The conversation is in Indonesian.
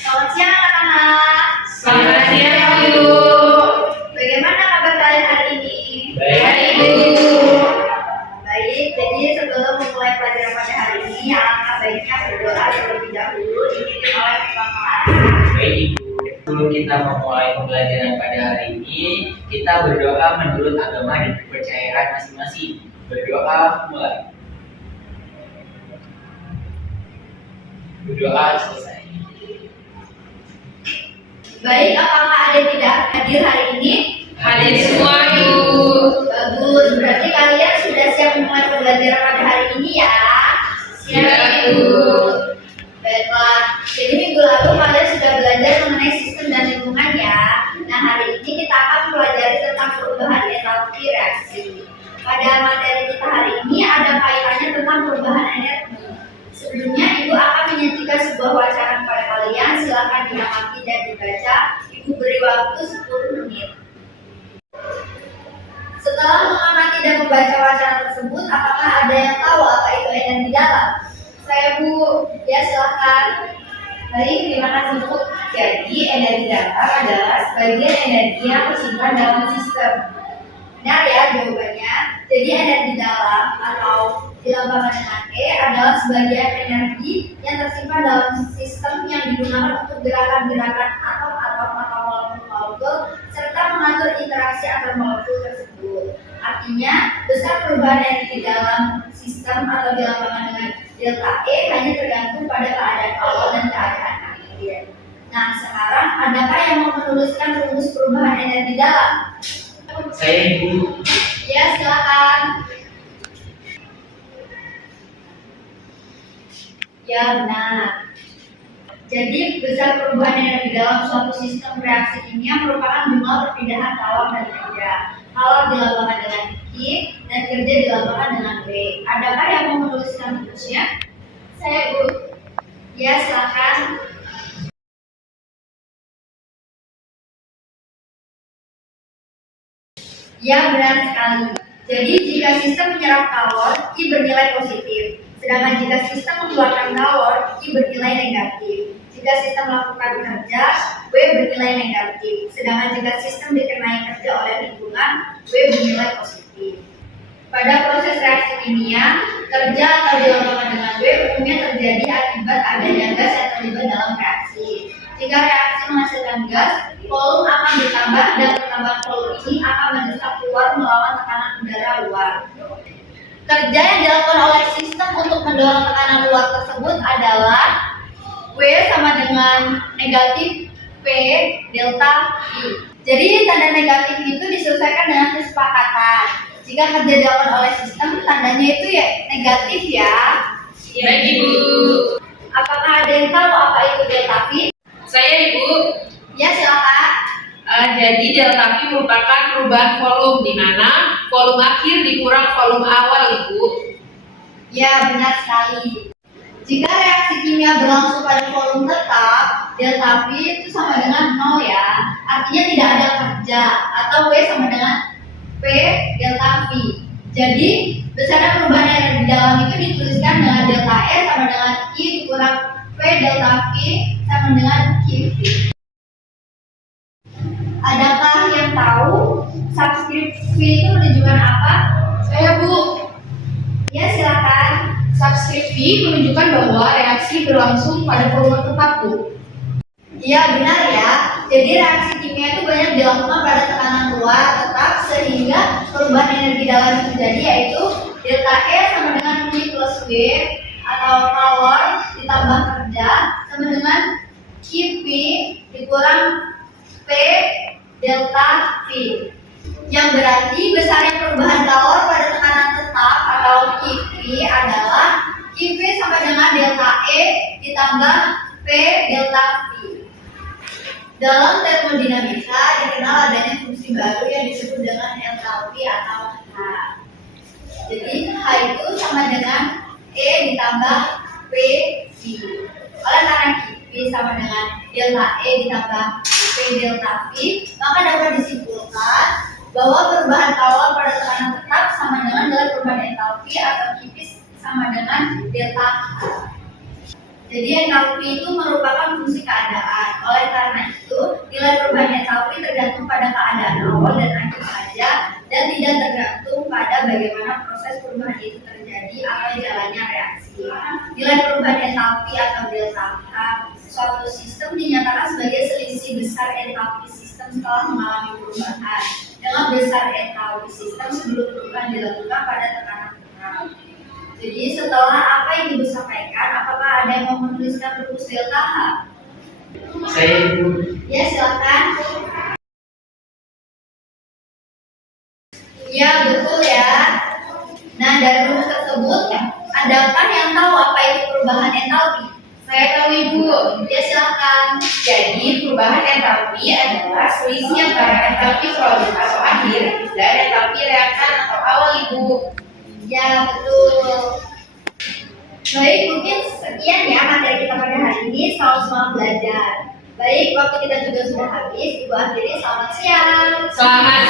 Selamat siang anak-anak. Selamat siang, Ibu. Bagaimana kabar kalian hari ini? Baik, Ibu. Baik, jadi sebelum memulai pelajaran pada hari ini, alangkah baiknya berdoa terlebih dahulu dipimpin oleh Tuhan kelas. Baik, Ibu. Sebelum kita memulai pembelajaran pada hari ini, kita berdoa menurut agama dan kepercayaan masing-masing. Berdoa mulai. Berdoa selesai. Baik, apakah ada yang tidak hadir hari ini? Hadir semua, Ibu. Bagus, berarti kalian sudah siap memulai pembelajaran pada hari ini ya? Siap, Ibu. Baiklah, jadi minggu lalu kalian sudah belajar mengenai sistem dan lingkungan ya. Nah, hari ini kita akan mempelajari tentang perubahan entalpi reaksi. Pada materi kita hari ini ada kaitannya tentang perubahan energi. Sebelumnya, Ibu akan menyajikan sebuah wacana kepada kalian. Silakan diamati dan dibaca. Ibu beri waktu 10 menit. Setelah mengamati dan membaca wacana tersebut, apakah ada yang tahu apa itu energi dalam? Saya, Bu. Ya, silakan. Baik, terima kasih, Bu. Jadi, energi dalam adalah sebagian energi yang tersimpan dalam sistem. Benar ya jawabannya. Jadi, energi dalam atau dilambangkan dengan E adalah sebagian energi yang tersimpan dalam sistem yang digunakan untuk gerakan-gerakan atom-atom atau molekul-molekul serta mengatur interaksi antar molekul tersebut. Artinya, besar perubahan energi dalam sistem atau dilambangkan dengan delta E hanya tergantung pada keadaan awal dan keadaan akhir. Nah, sekarang adakah yang mau menuliskan rumus perubahan energi dalam? Saya, Ibu. Ya, silakan. Ya, benar. Jadi, besar perubahan energi dalam suatu sistem reaksi kimia merupakan jumlah perpindahan kalor dan kerja. Kalor dilambangkan dengan Q dan kerja dilambangkan dengan B. Adakah yang mau menuliskan rumusnya? Saya, Bu. Ya, silakan. Ya, benar sekali. Jadi, jika sistem menyerap kalor, Q bernilai positif. Sedangkan jika sistem mengeluarkan kalor, Q bernilai negatif. Jika sistem melakukan kerja, W bernilai negatif. Sedangkan jika sistem dikenai kerja oleh lingkungan, W bernilai positif. Pada proses reaksi kimia, kerja atau dilambangkan dengan W umumnya terjadi akibat adanya gas yang terlibat dalam reaksi. Jika reaksi menghasilkan gas, volume akan ditambah dan pertambahan volume ini akan mendesak keluar melawan tekanan udara luar. Kerja yang dilakukan oleh sistem untuk mendorong tekanan luar tersebut adalah W sama dengan negatif P delta V. Jadi tanda negatif itu disesuaikan dengan kesepakatan. Jika kerja dilakukan oleh sistem, tandanya itu ya negatif ya. Ya, Ibu. Apakah ada yang tahu apa itu delta V? Saya, Ibu. Ya, silakan. Jadi delta V merupakan perubahan volume di mana volume akhir dikurang volume awal, Ibu. Ya, benar sekali. Jika reaksi kimia berlangsung pada volume tetap, delta V itu sama dengan 0 ya. Artinya tidak ada kerja atau W sama dengan P delta V. Jadi, besarnya perubahan energi dalam itu dituliskan dengan delta E sama dengan Q dikurang P delta V sama dengan QV. Adakah yang tahu subskripsi itu menunjukkan apa? Saya, Bu. Ya, silakan. Subskripsi menunjukkan bahwa reaksi berlangsung pada volume tetap, Bu. Iya, benar ya. Jadi reaksi kimia itu banyak dilakukan pada tekanan luar tetap sehingga perubahan energi dalam yang terjadi yaitu delta E sama dengan Q plus W atau kalor ditambah kerja sama dengan QP dikurang P delta V. Yang berarti besarnya perubahan kalor pada tekanan tetap atau QP adalah QP sama dengan delta E ditambah P delta V. Dalam termodinamika dikenal adanya fungsi baru yang disebut dengan entalpi atau H. Jadi H itu sama dengan E ditambah P V. Oleh karena P sama dengan delta E ditambah P delta V, maka dapat disimpulkan bahwa perubahan kalor pada tekanan tetap sama dengan perubahan entalpi atau Q sama dengan delta H. Jadi entalpi itu merupakan fungsi keadaan. Oleh karena itu, nilai perubahan entalpi tergantung pada keadaan awal dan akhir saja dan tidak tergantung pada bagaimana proses perubahan itu terjadi atau jalannya reaksi. Nilai perubahan entalpi atau delta H suatu sistem dinyatakan sebagai selisih besar entalpi sistem setelah mengalami perubahan dengan besar entalpi sistem sebelum perubahan dilakukan pada tekanan kurang. Jadi setelah apa yang ibu sampaikan, apakah ada yang mau menuliskan rumus delta H? Saya Ibu. Ya silakan. Ya betul ya. Nah dari rumus tersebut, adakah yang tahu apa itu perubahan entalpi? Saya tahu Ibu. Ya silakan. Jadi perubahan entalpi adalah selisih antara entalpi produk atau akhir dan entalpi reaktan atau awal Ibu. Ya betul. Baik, mungkin sekian ya materi kita pada hari ini. Selamat semangat belajar. Baik, waktu kita juga sudah habis. Ibu akhiri, selamat siang. Selamat